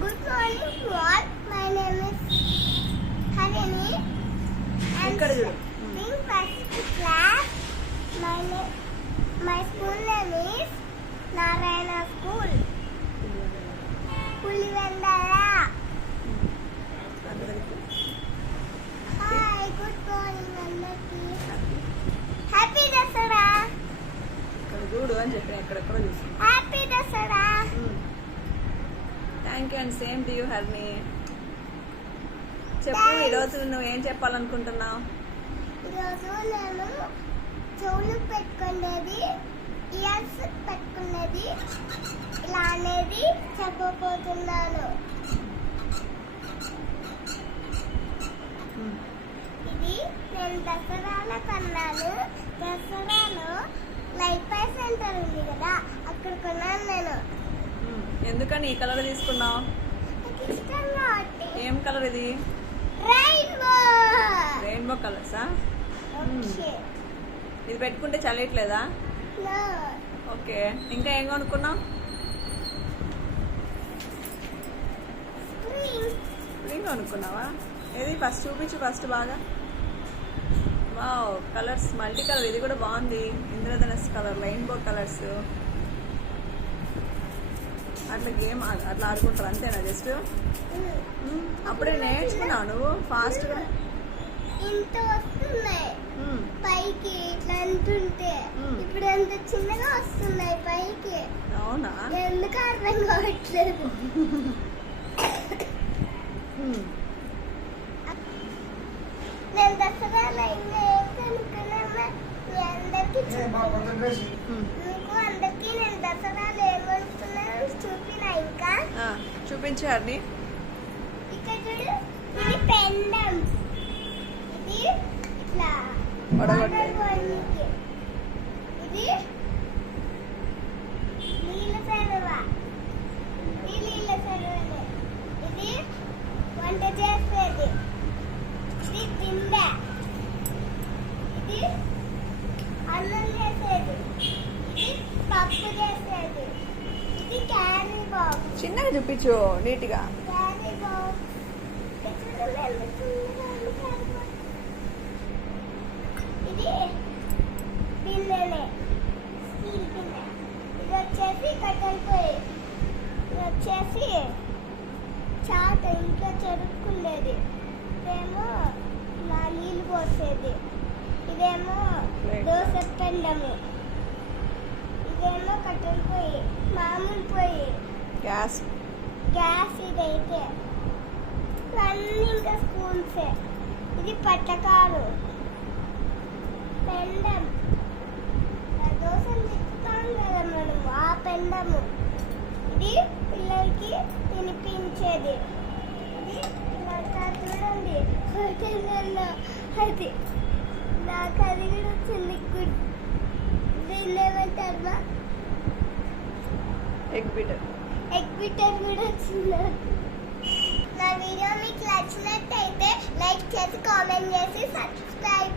Good morning to all. My name is Harini. I'm ఇక్కడ చూడు in first class. My school name is Narayana School. Pulivandala. Hi, good morning, అందరికీ. Happy Dasara. ఇక్కడ చూడు అని చెప్పి ఎక్కడెక్కడ చూసి Happy Dasara. Thank you and same to you హర్ని. చెప్పు ఈరోజు నువ్వు ఏం చెప్పాలనుకుంటున్నావు? ఈరోజు నేను చెవులు పెట్టుకునేది, ఇయర్స్ పెట్టుకునేది, ఇలా అనేది చెప్పబోతున్నాను. ఇది నేను దసరాలో కొన్నాను. దసరాలో లైఫ్ పై సెంటర్ ఉంది కదా, అక్కడ కొన్నాను నేను. ఎందుకని ఈ కలర్ తీసుకున్నావు? నాకు ఇష్టం కాబట్టి. ఏం కలర్ ఇది? రెయిన్బో. రెయిన్బో కలర్సా? ఓకే. ఇది పెట్టుకుంటే చల్లట్లేదా? నో. ఓకే, ఇంకా ఏం కొనుక్కున్నావు? స్ప్రింగ్. స్ప్రింగ్ కొనుక్కున్నావా? ఏది ఫస్ట్ చూపించు ఫస్ట్ బాగా. Wow, colours multi colour. ఇది కూడా బాగుంది. ఇంద్రధనస్ కలర్, రెయిన్బో కలర్స్. అట్లా గేమ్ అట్లా ఆడుకుంటారు అంతేనా? జస్ట్ అప్పుడే నేర్చుకున్నావు నువ్వు ఫాస్ట్గా. ఇంత వస్తున్నాయి పైకి, ఇట్లా అంటుంటే ఇప్పుడు ఎంత చిన్నగా వస్తున్నాయి పైకి. అవునా? ఎందుకు అర్థం కావట్లేదు. నేను దసరాలో ఇంకా ఏం కనుక్కున్నా మీ అందరికి మీకు అందరికి నేను దసరాలో ఏం కొనుక్కున్నాను చూపినా. ఇంకా చూపించు హర్ని. ఇక్కడ చూడు, ఇది పెండం. ఇది ఇట్లా వడగొట్టే. వాటర్ పోయనీకి. ఇది నీళ్ళ సరువ. ఇది నీళ్ళ సరువనే. ఇది వంట చేసేది. ఇది గిన్నె. ఇది అన్నం చేసేది. ఇది పప్పు చేసేది. ఇది క్యారీ బాక్స్. చిన్నగా చూపించు నీట్గా. Carry box. ఇక్కడ చూడండి ఎంత చిన్నగా ఉంది క్యారీ బాక్స్. ఇది బిన్నెనే, స్టీల్ బిన్నె. ఇది వచ్చేసి కట్టెల పొయ్యి. ఇది వచ్చేసి చాట, ఇంట్లో చెరుక్కుండేది. ఇదేమో నా నీళ్ళు పోసేది. ఇదేమో దోశ పెండము. ఇదేమో కట్టెల పొయ్యి, మామూలు పొయ్యి, గ్యాస్. గ్యాస్. ఇదైతే అన్నీ ఇంకా స్పూన్సే. ఇది పట్టకాలు, పెండం. దోశలు తిప్పుతాం కదా మనం, ఆ పెండము. ఇది పిల్లలకి తినిపించేది. ఇది ఇలా చూడండి హోటల్లో. అది నాకు అది కూడా వచ్చింది. గుడ్ దీన్ని ఏమంటారు? Egg beater. ఎగ్ బీటర్ కూడా వచ్చింది. నా వీడియో మీకు నచ్చినట్టయితే లైక్ చేసి, కామెంట్ చేసి, సబ్స్క్రైబ్